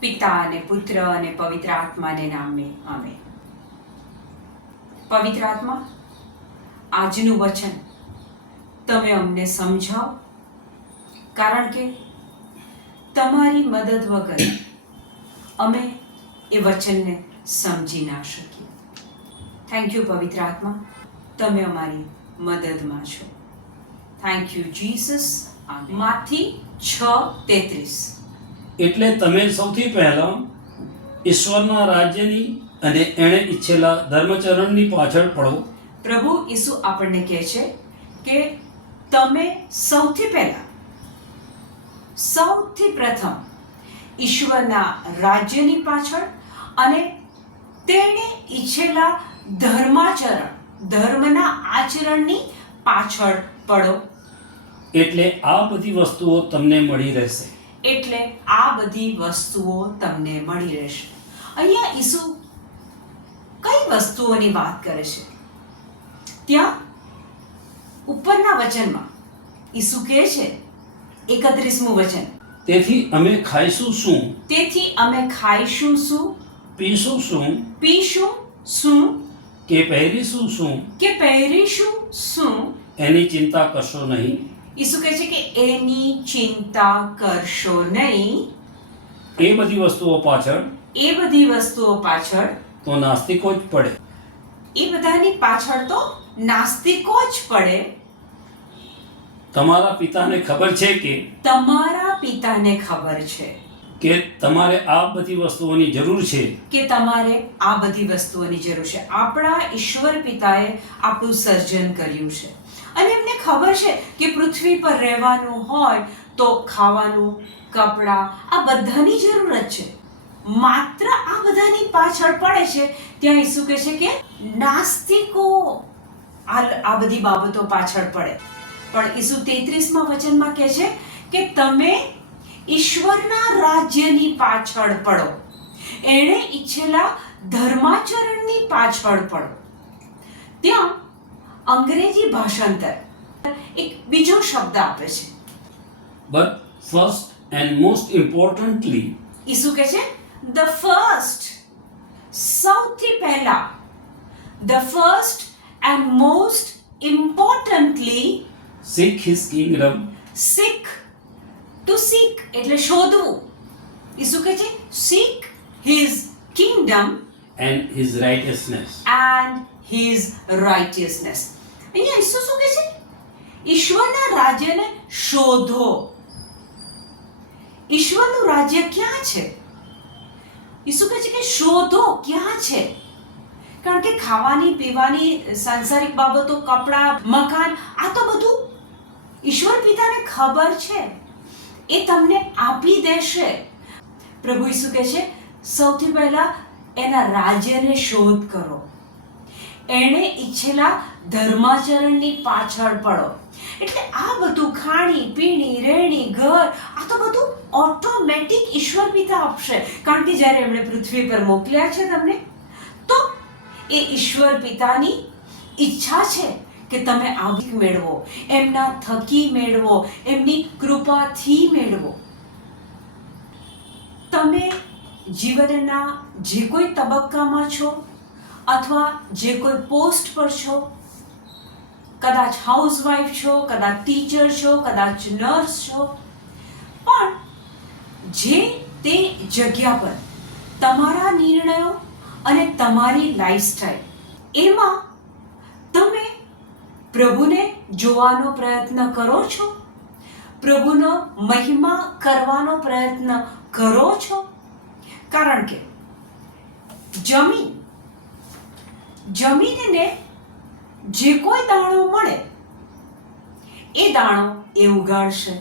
પિતા અને પુત્ર અને પવિત્ર આત્માને નામે. અમે પવિત્ર આત્મા આજનું વચન તમે અમને સમજાવો. કારણ કે તમારી મદદ વગર અમે એ વચનને સમજી ના શકીએ. થેન્ક યુ પવિત્ર આત્મા. તમે અમારી મદદમાં છો. થેન્ક યુ જીસસમાંથી છ તેત્રીસ. એટલે તમે સૌથી પહેલાં ઈશ્વરના રાજ્યની અને એણે ઈચ્છેલા ધર્મચરણની પાછળ પડો. પ્રભુ ઈસુ આપણને કહે છે કે તમે સૌથી પહેલા સૌથી પ્રથમ ઈશ્વરના રાજ્યની પાછળ અને તેણે ઈચ્છેલા ધર્માચરણ ધર્મના આચરણની પાછળ પડો. એટલે આ બધી વસ્તુઓ તમને મળી રહેશે. એટલે આ બધી વસ્તુઓ તમને મળી રહેશે. અહીંયા ઈસુ કઈ વસ્તુઓની વાત કરે છે? ત્યાં ઉપરના વચનમાં ઈસુ કહે છે એકત્રીસમું વચન. તેથી અમે ખાઈશું શું? તેથી અમે ખાઈશું શું? પીશું શું? પીશું શું? કે પહેરીશું શું? કે પહેરીશું શું? એની ચિંતા કરશો નહીં. ઈસુ કહે છે કે એની ચિંતા કરશો નહીં. એ બધી વસ્તુઓ પાછળ? એ બધી વસ્તુઓ પાછળ તો નાસ્તિકો જ પડે. એ બધાની પાછળ તો નાસ્તિકો જ પડે. તમારા પિતાને ખબર છે કે? તમારા પિતાને ખબર છે. કે તમારે આ બધી વસ્તુઓની જરૂર છે? કે તમારે આ બધી વસ્તુઓની જરૂર છે. આપણા ઈશ્વર પિતાએ આપણું સર્જન કર્યું છે. અને એમને ખબર છે કે પૃથ્વી પર રહેવાનું હોય તો ખાવાનું, કપડાં, આ બધાની જરૂરત છે. માત્ર આ બધાની પાછળ પડે છે, ત્યાં ઈસુ કહે છે કે નાસ્તિકો આ બધી બાબતો પાછળ પડે. પણ ઈસુ તેત્રીસમાં વચનમાં કહે છે કે તમે ઈશ્વરના રાજ્યની પાછળ પડો. એણે ઈચ્છેલા ધર્માચરણની પાછળ પડો. ત્યાં અંગ્રેજી ભાષાંતર એક બીજો શબ્દ આપે છે. But first and most importantly ઈસુ કહે છે ધ ફર્સ્ટ સૌથી પહેલા the first and most importantly seek his kingdom seek to seek એટલે શોધવું. ઈસુ કહે છે seek his kingdom and his righteousness and his righteousness અહીંયા ઈસુ શું કહે છે? ઈશ્વરના રાજ્યને શોધો. ઈશ્વરનું રાજ્ય ક્યાં છે? ઈસુ કહે છે કે શોધો ક્યાં છે? કારણ કે ખાવાની, પીવાની, સાંસારિક બાબતો, કપડાં, મકાન, આ તો બધું ઈશ્વર પિતાને ખબર છે. એ તમને આપી દેશે. પ્રભુ ઈસુ કહે છે, સૌથી પહેલા એના રાજ્યને શોધ કરો. એણે ઈચ્છેલા ધર્માચરણની પાછળ પડો. એટલે આ બધું ખાણી, પીણી, રહેણી, ઘર, આ તો બધું ઓટોમેટિક ઈશ્વર પિતા આપશે. કારણ કે જ્યારે એમણે પૃથ્વી પર મોકલ્યા છે તમને, તો એ ઈશ્વર પિતાની ઈચ્છા છે કે તમે આવી મેળવો, એમના થકી મેળવો, એમની કૃપાથી મેળવો. તમે જીવનના જે કોઈ તબક્કામાં છો અથવા જે કોઈ પોસ્ટ પર છો, કદાચ હાઉસવાઈફ છો, કદાચ ટીચર છો, કદાચ નર્સ છો, પણ જે તે જગ્યા પર તમારા નિર્ણયો અને તમારી લાઈફસ્ટાઈલ એમાં તમે પ્રભુને જોવાનો પ્રયત્ન કરો છો? પ્રભુનો મહિમા કરવાનો પ્રયત્ન કરો છો? કારણ કે જમીન જમીનને જે કોઈ દાણો મળે, એ દાણો એ ઉગાડશે.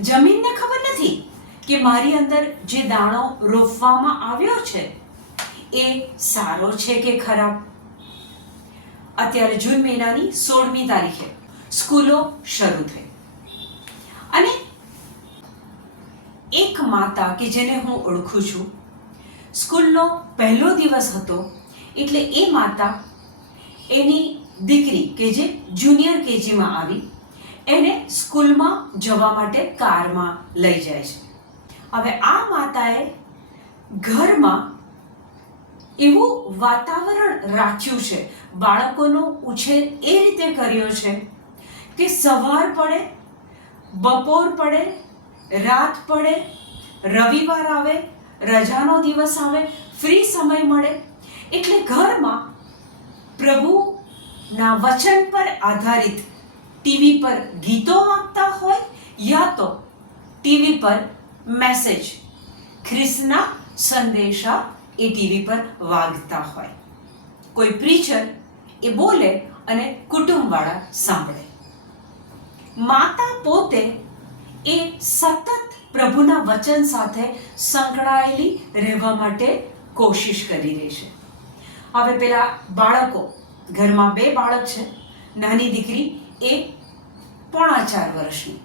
જમીનને ખબર નથી કે મારી અંદર જે દાણો રોપવામાં આવ્યો છે, એ સારો છે કે ખરાબ? અત્યારે જૂન મહિનાની સોળમી તારીખે સ્કૂલો શરૂ થઈ. અને એક માતા કે જેને હું ઓળખું છું, સ્કૂલનો પહેલો દિવસ હતો એટલે એ માતા એની દીકરી કે જે જુનિયર કેજીમાં આવી, એને સ્કૂલમાં જવા માટે કારમાં લઈ જાય છે. હવે આ માતાએ ઘરમાં એવું વાતાવરણ રાખ્યું છે, બાળકોનો ઉછેર એ રીતે કર્યો છે કે સવાર પડે, બપોર પડે, રાત પડે, રવિવાર આવે, રજાનો દિવસ આવે, ફ્રી સમય મળે એટલે ઘરમાં પ્રભુના વચન પર આધારિત ટીવી પર ગીતો વાગતા હોય યા તો ટીવી પર મેસેજ, ખ્રિસ્તના સંદેશા એ ટીવી પર વાગતા હોય. કોઈ પ્રીચર એ બોલે અને કુટુંબવાળા સાંભળે. માતા પોતે એ સતત પ્રભુના વચન સાથે સંકળાયેલી રહેવા માટે કોશિશ કરી રહી છે. હવે પેલા બાળકો, ઘરમાં બે બાળક છે, નાની દીકરી એ પોણા ચાર વર્ષની.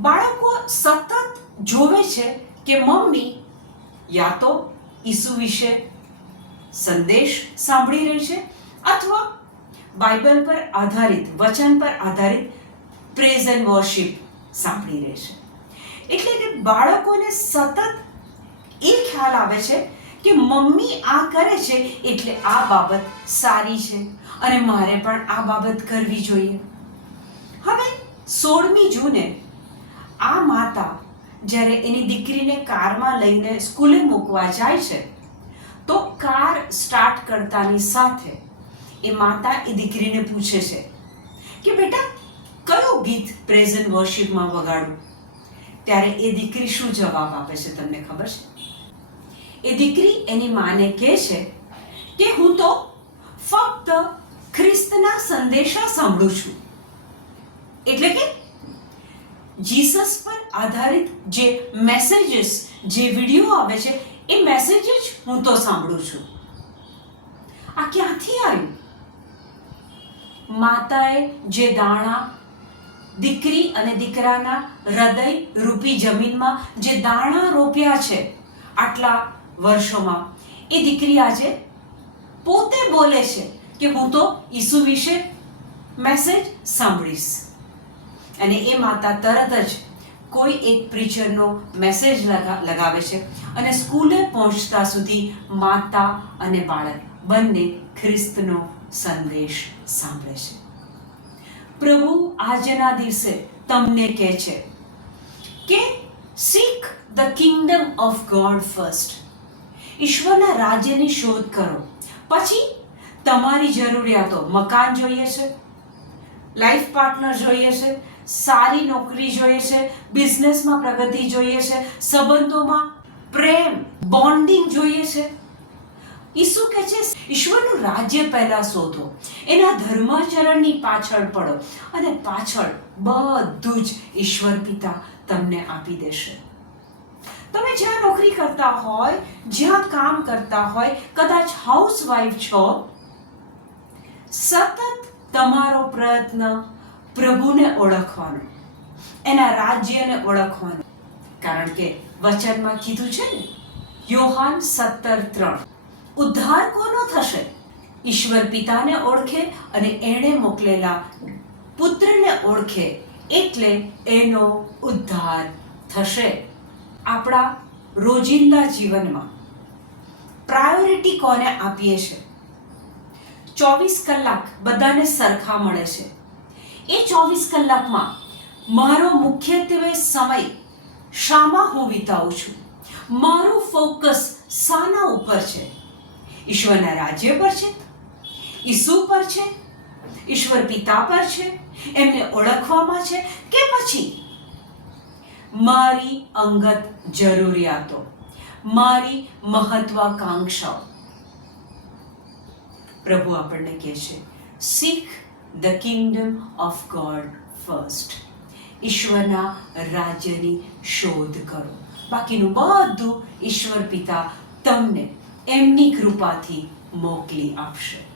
બાળકો સતત જોવે છે કે મમ્મી યા તો ઈસુ વિશે સંદેશ સાંભળી રહી છે અથવા બાઇબલ પર આધારિત, વચન પર આધારિત પ્રેઝ એન્ડ વર્શિપ સાંભળી રહે છે. એટલે કે બાળકોને સતત એ ખ્યાલ આવે છે કે મમ્મી આ કરે છે એટલે આ બાબત સારી છે અને મારે પણ આ બાબત કરવી જોઈએ. હવે સોળમી જૂને આ માતા જ્યારે એની દીકરીને કારમાં લઈને સ્કૂલે મૂકવા જાય છે, તો કાર સ્ટાર્ટ કરતાની સાથે એ માતા એ દીકરીને પૂછે છે કે બેટા, કયું ગીત પ્રેઝન્ટ વર્શિપમાં વગાડું? ત્યારે એ દીકરી શું જવાબ આપે છે તમને ખબર છે? એ દીકરી એની માને કહે છે કે હું તો ફક્ત ખ્રિસ્તના સંદેશા સાંભળું છું. એટલે કે જીસસ પર આધારિત જે મેસેજીસ જે વીડિયો આવે છે, એ મેસેજ જ હું તો સાંભળું છું. આ ક્યાંથી આવ્યું? માતાએ જે દાણા દીકરી અને દીકરાના હૃદય રૂપી જમીનમાં જે દાણા રોપ્યા છે, આટલા વર્ષોમાં. એ દીકરી આજે પોતે બોલે છે કે હું તો ઈસુ વિશે મેસેજ સાંભળીશ. અને એ માતા તરત જ કોઈ એક પ્રીચરનો મેસેજ લગા, લગાવે છે અને સ્કૂલે પહોંચતા સુધી માતા અને બાળક બંને ખ્રિસ્તનો સંદેશ સાંભળે છે. પ્રભુ આજના દિવસે તમને કહે છે કે seek the kingdom of God first ઈશ્વરના રાજ્યની શોધ કરો. પછી તમારી જરૂરિયાતો મકાન જોઈએ છે, લાઈફ પાર્ટનર જોઈએ છે, સારી નોકરી જોઈએ છે, બિઝનેસમાં પ્રગતિ જોઈએ છે, સંબંધોમાં પ્રેમ, બોન્ડિંગ જોઈએ છે. ઈસુ કહે છે, ઈશ્વરનું રાજ્ય પહેલા શોધો. એના ધર્માચરણની પાછળ પડો અને પાછળ બધું જ ઈશ્વર પિતા તમને આપી દેશે. તમે જ્યાં નોકરી કરતા હોય, જ્યાં કામ કરતા હોય, કદાચ હાઉસવાઈફ છો, સતત તમારો પ્રયત્ન પ્રભુને ઓળખવાનો, એના રાજ્યને ઓળખવાનો. કારણ કે વચનમાં કીધું છે ને, યોહાન સત્તર ત્રણ, ઉદ્ધાર કોનો થશે? ઈશ્વર પિતાને ઓળખે અને એણે મોકલેલા પુત્રને ઓળખે એટલે એનો ઉદ્ધાર થશે. આપણા રોજિંદા જીવનમાં પ્રાયોરિટી કોને આપીએ છે? ચોવીસ કલાક બધાને સરખા મળે છે. એ ચોવીસ કલાકમાં મારો મુખ્યત્વે સમય શામાં હું વિતાવું છું? મારું ફોકસ શાના ઉપર છે? ઈશ્વરના રાજ્ય પર છે? ઈસુ પર છે? ઈશ્વર પિતા પર છે? એમને ઓળખવામાં છે? કે પછી મારી અંગત જરૂરિયાતો, મારી મહત્વાકાંક્ષાઓ. પ્રભુ આપણને કહે છે seek the kingdom of God first ઈશ્વરના રાજ્યની શોધ કરો. બાકીનું બધું ઈશ્વર પિતા તમને એમની કૃપાથી મોકલી આપશે.